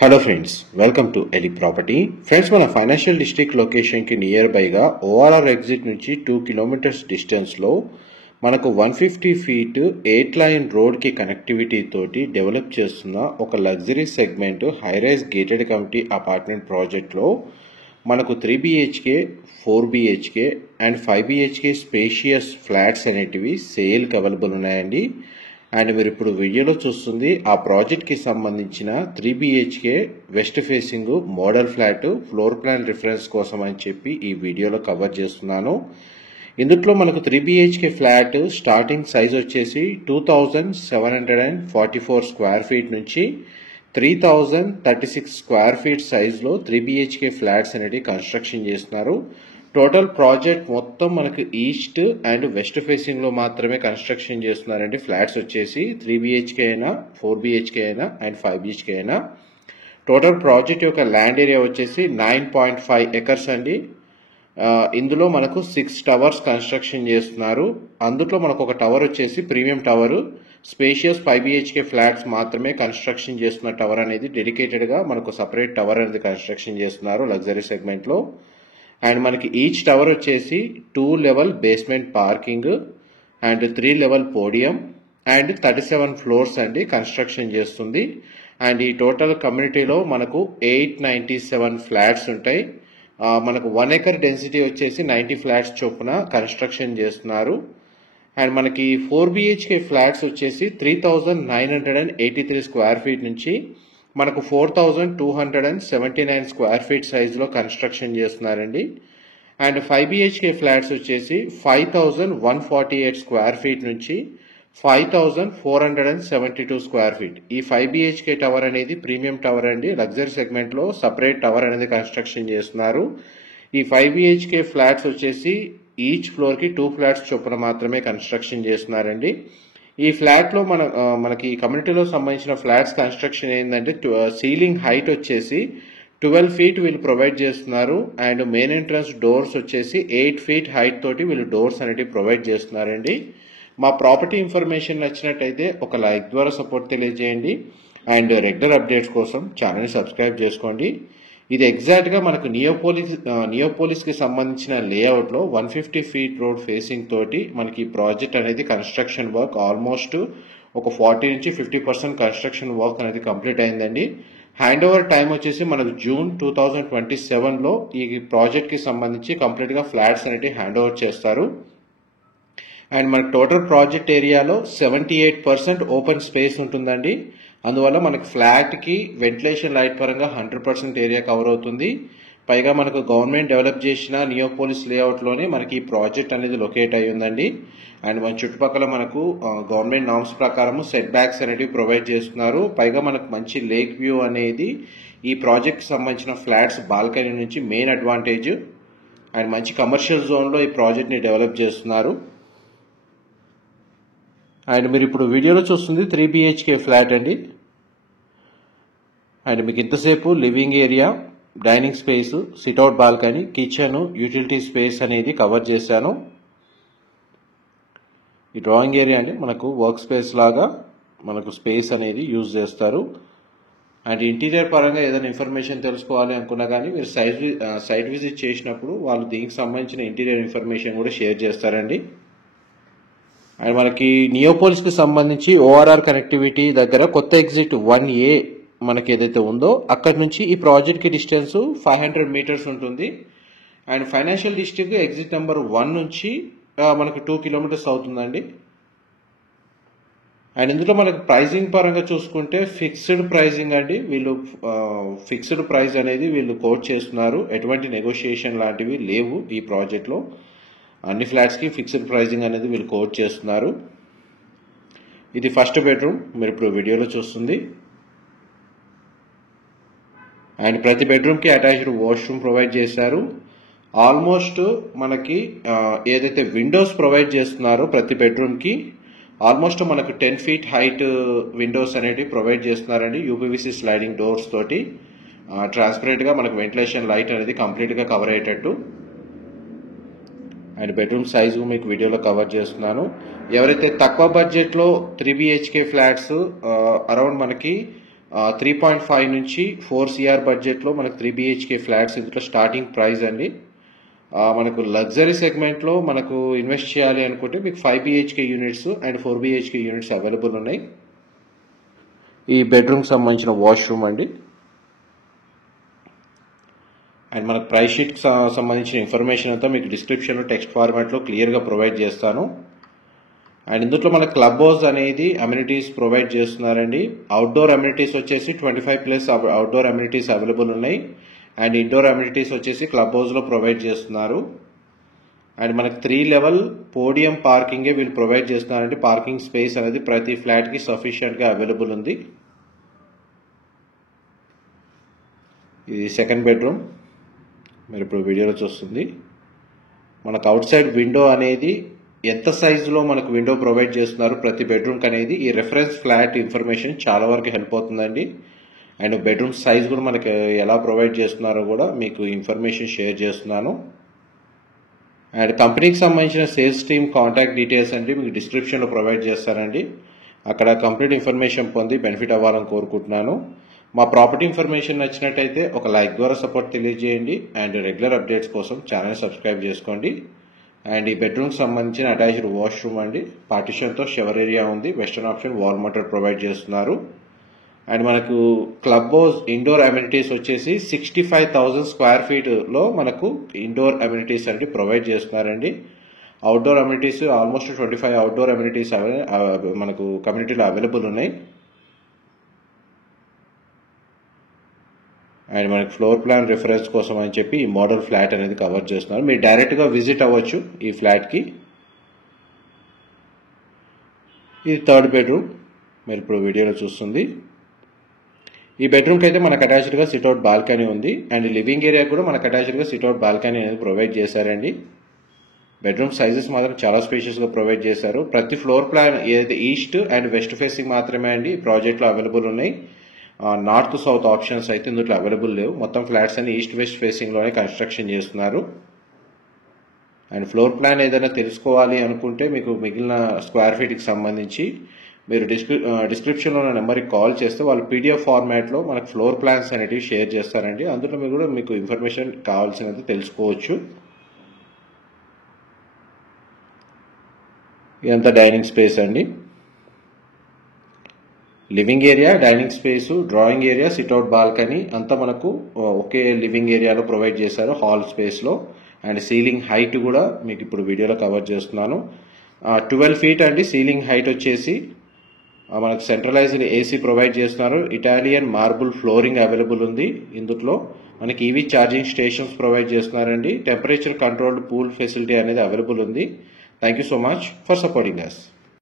Hello friends, welcome to Eli Property. Friends, మన financial district location కి near బైగా ORR exit నుంచి 2 kilometres distance లో మనకు 150 ఫీట్ 8 లైన్ రోడ్ కి కనెక్టివిటీ తోటి డెవలప్ చేస్తున్న ఒక luxury segment high rise gated community apartment project లో మనకు 3 BHK, 4 BHK and 5 BHK spacious flats అనేటివి సేల్ కి అవైలబుల్ ఉన్నాయండి. అండ్ మీరు ఇప్పుడు వీడియోలో చూస్తుంది ఆ ప్రాజెక్ట్ కి సంబంధించిన 3 BHK west facing model flat floor plan reference కోసం అని చెప్పి ఈ వీడియోలో కవర్ చేస్తున్నాను. ఇందులో మనకు 3 BHK ఫ్లాట్ స్టార్టింగ్ సైజ్ వచ్చేసి 2744 స్క్వేర్ ఫీట్ నుంచి 3036 స్క్వేర్ ఫీట్ సైజ్లో 3 BHK ఫ్లాట్స్ అనేది కన్స్ట్రక్షన్ చేస్తున్నారు. టోటల్ ప్రాజెక్ట్ మొత్తం మనకు ఈస్ట్ అండ్ వెస్ట్ ఫేసింగ్ లో మాత్రమే కన్స్ట్రక్షన్ చేస్తున్నారండి. ఫ్లాట్స్ వచ్చేసి 3 BHK అయినా 4 BHK అయినా అండ్ 5 BHK అయినా. టోటల్ ప్రాజెక్ట్ యొక్క ల్యాండ్ ఏరియా వచ్చేసి 9.5 ఎకర్స్ అండి. ఇందులో మనకు 6 టవర్స్ కన్స్ట్రక్షన్ చేస్తున్నారు. అందులో మనకు ఒక టవర్ వచ్చేసి premium tower, spacious 5 BHK flats మాత్రమే కన్స్ట్రక్షన్ చేస్తున్న టవర్ అనేది డెడికేటెడ్ గా మనకు సపరేట్ టవర్ అనేది కన్స్ట్రక్షన్ చేస్తున్నారు లగ్జరీ సెగ్మెంట్ లో. అండ్ మనకి ఈచ్ టవర్ వచ్చేసి 2 level basement parking and 3 level podium and 37 floors అండి కన్స్ట్రక్షన్ చేస్తుంది. అండ్ ఈ టోటల్ కమ్యూనిటీలో మనకు 897 ఫ్లాట్స్ ఉంటాయి. మనకు 1 ఎకర్ డెన్సిటీ వచ్చేసి 90 ఫ్లాట్స్ చొప్పున కన్స్ట్రక్షన్ చేస్తున్నారు. అండ్ మనకి 4 BHK ఫ్లాట్స్ వచ్చేసి 3983 స్క్వేర్ ఫీట్ నుంచి మనకు 4279 స్క్వేర్ ఫీట్ సైజులో కన్స్ట్రక్షన్ చేస్తున్నారండి. అండ్ 5 BHK ఫ్లాట్స్ వచ్చేసి 5148 స్క్వేర్ ఫీట్ నుంచి 5472 స్క్వేర్ ఫీట్. ఈ 5 BHK టవర్ అనేది ప్రీమియం టవర్ అండి. లగ్జరీ సెగ్మెంట్ లో సపరేట్ టవర్ అనేది కన్స్ట్రక్షన్ చేస్తున్నారు. ఈ 5 BHK ఫ్లాట్స్ వచ్చేసి ఈచ్ ఫ్లోర్ కి 2 ఫ్లాట్స్ చొప్పున మాత్రమే కన్స్ట్రక్షన్ చేస్తున్నారండి. ఈ ఫ్లాట్ లో మనకి కమ్యూనిటీలో సంబంధించిన ఫ్లాట్స్ కన్స్ట్రక్షన్ ఏంటంటే సీలింగ్ హైట్ వచ్చేసి 12 ఫీట్ వీళ్ళు ప్రొవైడ్ చేస్తున్నారు. అండ్ మెయిన్ ఎంట్రన్స్ డోర్స్ వచ్చేసి 8 ఫీట్ హైట్ తోటి వీళ్ళు డోర్స్ అనేవి ప్రొవైడ్ చేస్తున్నారండి. మా ప్రాపర్టీ ఇన్ఫర్మేషన్ నచ్చినట్టయితే ఒక లైక్ ద్వారా సపోర్ట్ తెలియజేయండి. అండ్ రెగ్యులర్ అప్డేట్స్ కోసం ఛానల్ని సబ్స్క్రైబ్ చేసుకోండి. ఇది ఎగ్జాక్ట్ గా మనకు నియోపోలిస్ కి సంబంధించిన లేఅవుట్ లో 150 ఫీట్ రోడ్ ఫేసింగ్ తోటి మనకి ఈ ప్రాజెక్ట్ అనేది కన్స్ట్రక్షన్ వర్క్ ఆల్మోస్ట్ ఒక 40 నుంచి 50% కన్స్ట్రక్షన్ వర్క్ అనేది కంప్లీట్ అయిందండి. హ్యాండ్ ఓవర్ టైం వచ్చేసి మనకు జూన్ 2027 లో ఈ ప్రాజెక్ట్ కి సంబంధించి కంప్లీట్ గా ఫ్లాట్స్ అనేవి హ్యాండ్ ఓవర్ చేస్తారు. అండ్ మనకు టోటల్ ప్రాజెక్ట్ ఏరియాలో 78% ఓపెన్ స్పేస్ ఉంటుందండి. అందువల్ల మనకు ఫ్లాట్ కి వెంటిలేషన్ లైట్ పరంగా 100% ఏరియా కవర్ అవుతుంది. పైగా మనకు గవర్నమెంట్ డెవలప్ చేసిన నియోపోలిస్ లేఅవుట్ లోనే మనకి ఈ ప్రాజెక్ట్ అనేది లొకేట్ అయి ఉందండి. అండ్ మన చుట్టుపక్కల మనకు గవర్నమెంట్ నార్మ్స్ ప్రకారం సెట్ బ్యాక్స్ అనేవి ప్రొవైడ్ చేస్తున్నారు. పైగా మనకు మంచి లేక్ వ్యూ అనేది ఈ ప్రాజెక్ట్ కి సంబంధించిన ఫ్లాట్స్ బాల్కనీ నుంచి మెయిన్ అడ్వాంటేజ్. అండ్ మంచి కమర్షియల్ జోన్ లో ఈ ప్రాజెక్ట్ ని డెవలప్ చేస్తున్నారు. అండ్ మీరు ఇప్పుడు వీడియోలో చూస్తుంది 3 BHK ఫ్లాట్ అండి. అండ్ మీకు ఇంతసేపు living area, dining space, sit-out balcony, kitchen, utility space అనేది కవర్ చేశాను. ఈ డ్రాయింగ్ ఏరియా అంటే మనకు వర్క్ స్పేస్ లాగా మనకు స్పేస్ అనేది యూజ్ చేస్తారు. అండ్ ఇంటీరియర్ పరంగా ఏదైనా ఇన్ఫర్మేషన్ తెలుసుకోవాలి అనుకున్నా కానీ మీరు సైట్ విజిట్ చేసినప్పుడు వాళ్ళు దీనికి సంబంధించిన ఇంటీరియర్ ఇన్ఫర్మేషన్ కూడా షేర్ చేస్తారండి. అండ్ మనకి నియోపోలిస్ కి సంబంధించి ఓఆర్ఆర్ కనెక్టివిటీ దగ్గర కొత్త ఎగ్జిట్ 1A మనకి ఏదైతే ఉందో అక్కడి నుంచి ఈ ప్రాజెక్ట్ కి డిస్టెన్స్ 500 మీటర్స్ ఉంటుంది. And financial district exit number 1 నుంచి మనకు 2 కిలోమీటర్స్ అవుతుందండి. అండ్ ఇందులో మనకు ప్రైజింగ్ పరంగా చూసుకుంటే ఫిక్స్డ్ ప్రైజింగ్ అండి. వీళ్ళు ఫిక్స్డ్ ప్రైస్ అనేది వీళ్ళు కోట్ చేస్తున్నారు. ఎటువంటి నెగోషియేషన్ లాంటివి లేవు ఈ ప్రాజెక్ట్ లో. అన్ని ఫ్లాట్స్ కి ఫిక్స్డ్ ప్రైజింగ్ అనేది వీళ్ళు కోట్ చేస్తున్నారు. ఇది ఫస్ట్ బెడ్రూమ్ మీరు ఇప్పుడు వీడియోలో చూస్తుంది. అండ్ ప్రతి బెడ్రూమ్ కి అటాచ్డ్ వాష్రూమ్ ప్రొవైడ్ చేశారు. ఆల్మోస్ట్ మనకి ఏదైతే విండోస్ ప్రొవైడ్ చేస్తున్నారో ప్రతి బెడ్రూమ్ కి ఆల్మోస్ట్ మనకు 10 ఫీట్ హైట్ విండోస్ అనేవి ప్రొవైడ్ చేస్తున్నారండి. UPVC స్లైడింగ్ డోర్స్ తోటి ట్రాన్స్పరెంట్ గా మనకు వెంటిలేషన్ లైట్ అనేది కంప్లీట్ గా కవర్ అయ్యేటట్టు. అండ్ బెడ్రూమ్ సైజు మీకు వీడియోలో కవర్ చేస్తున్నాను. ఎవరైతే తక్కువ బడ్జెట్ లో 3 BHK ఫ్లాట్స్ అరౌండ్ మనకి 3.5 నుంచి 4 CR బడ్జెట్లో మనకు 3 BHK ఫ్లాట్స్ ఇందులో స్టార్టింగ్ ప్రైస్ అండి. మనకు లగ్జరీ సెగ్మెంట్లో మనకు ఇన్వెస్ట్ చేయాలి అనుకుంటే మీకు 5 BHK units and 4 BHK units available ఉన్నాయి. ఈ బెడ్రూమ్కి సంబంధించిన వాష్రూమ్ అండి. అండ్ మనకు ప్రైస్ షీట్కి సంబంధించిన ఇన్ఫర్మేషన్ అంతా మీకు డిస్క్రిప్షన్లో టెక్స్ట్ ఫార్మాట్లో క్లియర్గా ప్రొవైడ్ చేస్తాను. అండ్ ఇందులో మన క్లబ్ హౌస్ అనేది అమ్యూనిటీస్ ప్రొవైడ్ చేస్తున్నారండి. అవుట్డోర్ అమ్యూనిటీస్ వచ్చేసి 25+ అవుట్డోర్ అమ్యూనిటీస్ అవైలబుల్ ఉన్నాయి. అండ్ ఇండోర్ అమ్యూనిటీస్ వచ్చేసి క్లబ్ హౌస్లో ప్రొవైడ్ చేస్తున్నారు. అండ్ మనకు 3 లెవెల్ పోడియం పార్కింగే వీళ్ళు ప్రొవైడ్ చేస్తున్నారండి. పార్కింగ్ స్పేస్ అనేది ప్రతి ఫ్లాట్కి సఫిషియెంట్గా అవైలబుల్ ఉంది. ఇది సెకండ్ బెడ్రూమ్ మీరు ఇప్పుడు వీడియోలో చూస్తుంది. మనకు అవుట్ సైడ్ విండో అనేది ఎంత సైజులో మనకు విండో ప్రొవైడ్ చేస్తున్నారు ప్రతి బెడ్రూమ్కి అనేది ఈ రెఫరెన్స్ ఫ్లాట్ ఇన్ఫర్మేషన్ చాలా వరకు హెల్ప్ అవుతుందండి. అండ్ బెడ్రూమ్ సైజ్ కూడా మనకి ఎలా ప్రొవైడ్ చేస్తున్నారో కూడా మీకు ఇన్ఫర్మేషన్ షేర్ చేస్తున్నాను. అండ్ కంపెనీకి సంబంధించిన సేల్స్ టీమ్ కాంటాక్ట్ డీటెయిల్స్ అండి మీకు డిస్క్రిప్షన్లో ప్రొవైడ్ చేస్తారండి. అక్కడ కంప్లీట్ ఇన్ఫర్మేషన్ పొంది బెనిఫిట్ అవ్వాలని కోరుకుంటున్నాను. మా ప్రాపర్టీ ఇన్ఫర్మేషన్ నచ్చినట్టయితే ఒక లైక్ ద్వారా సపోర్ట్ తెలియజేయండి. అండ్ రెగ్యులర్ అప్డేట్స్ కోసం ఛానల్ సబ్స్క్రైబ్ చేసుకోండి. అండ్ ఈ బెడ్రూమ్కి సంబంధించిన అటాచ్డ్ వాష్రూమ్ అండి. పార్టిషన్తో షవర్ ఏరియా ఉంది. Western option wall motor provide చేస్తున్నారు. అండ్ మనకు క్లబ్ హౌస్ ఇండోర్ అమ్యూనిటీస్ వచ్చేసి 65,000 స్క్వేర్ ఫీట్లో మనకు ఇండోర్ అమ్యూనిటీస్ అండి ప్రొవైడ్ చేస్తున్నారండి. Outdoor amenities almost 25 outdoor amenities మనకు కమ్యూనిటీలో అవైలబుల్ ఉన్నాయి. అండ్ మనకి ఫ్లోర్ ప్లాన్ రిఫరెన్స్ కోసం అని చెప్పి ఈ మోడల్ ఫ్లాట్ అనేది కవర్ చేస్తున్నారు. మీరు డైరెక్ట్గా విజిట్ అవ్వచ్చు ఈ ఫ్లాట్కి. ఇది థర్డ్ బెడ్రూమ్ మీరు ఇప్పుడు వీడియోలో చూస్తుంది. ఈ బెడ్రూమ్కి అయితే మనకు అటాచ్డ్గా సిట్అవుట్ బాల్కనీ ఉంది. అండ్ లివింగ్ ఏరియా కూడా మనకు అటాచ్డ్గా సిట్అవుట్ బాల్కనీ అనేది ప్రొవైడ్ చేశారండి. బెడ్రూమ్ సైజెస్ మాత్రం చాలా స్పేషియస్గా ప్రొవైడ్ చేశారు. ప్రతి ఫ్లోర్ ప్లాన్ ఏదైతే ఈస్ట్ అండ్ వెస్ట్ ఫేసింగ్ మాత్రమే అండి ఈ ప్రాజెక్ట్లో అవైలబుల్ ఉన్నాయి. నార్త్ సౌత్ ఆప్షన్స్ అయితే ఇందులో అవైలబుల్ లేవు. మొత్తం ఫ్లాట్స్ అన్ని ఈస్ట్ వెస్ట్ ఫేసింగ్లోనే కన్స్ట్రక్షన్ చేస్తున్నారు. అండ్ ఫ్లోర్ ప్లాన్ ఏదైనా తెలుసుకోవాలి అనుకుంటే మీకు మిగిలిన స్క్వేర్ ఫీట్కి సంబంధించి మీరు డిస్క్రిప్షన్లో ఉన్న నెంబర్కి కాల్ చేస్తే వాళ్ళు PDF ఫార్మాట్లో మనకు ఫ్లోర్ ప్లాన్స్ అనేటివి షేర్ చేస్తారండి. అందులో మీరు కూడా మీకు ఇన్ఫర్మేషన్ కావాల్సినది తెలుసుకోవచ్చు. ఇదంతా డైనింగ్ స్పేస్ అండి. Living area, dining space, drawing area, sit-out balcony అంతా మనకు ఒకే లివింగ్ ఏరియాలో ప్రొవైడ్ చేశారు హాల్ స్పేస్లో. అండ్ సీలింగ్ హైట్ కూడా మీకు ఇప్పుడు వీడియోలో కవర్ చేస్తున్నాను. 12 ఫీట్ అండి సీలింగ్ హైట్ వచ్చేసి. మనకు సెంట్రలైజ్డ్ AC ప్రొవైడ్ చేస్తున్నారు. ఇటాలియన్ మార్బుల్ ఫ్లోరింగ్ అవైలబుల్ ఉంది. ఇందులో మనకి EV ఛార్జింగ్ స్టేషన్స్ ప్రొవైడ్ చేస్తున్నారండి. టెంపరేచర్ కంట్రోల్డ్ పూల్ ఫెసిలిటీ అనేది అవైలబుల్ ఉంది. Thank you so much for supporting us.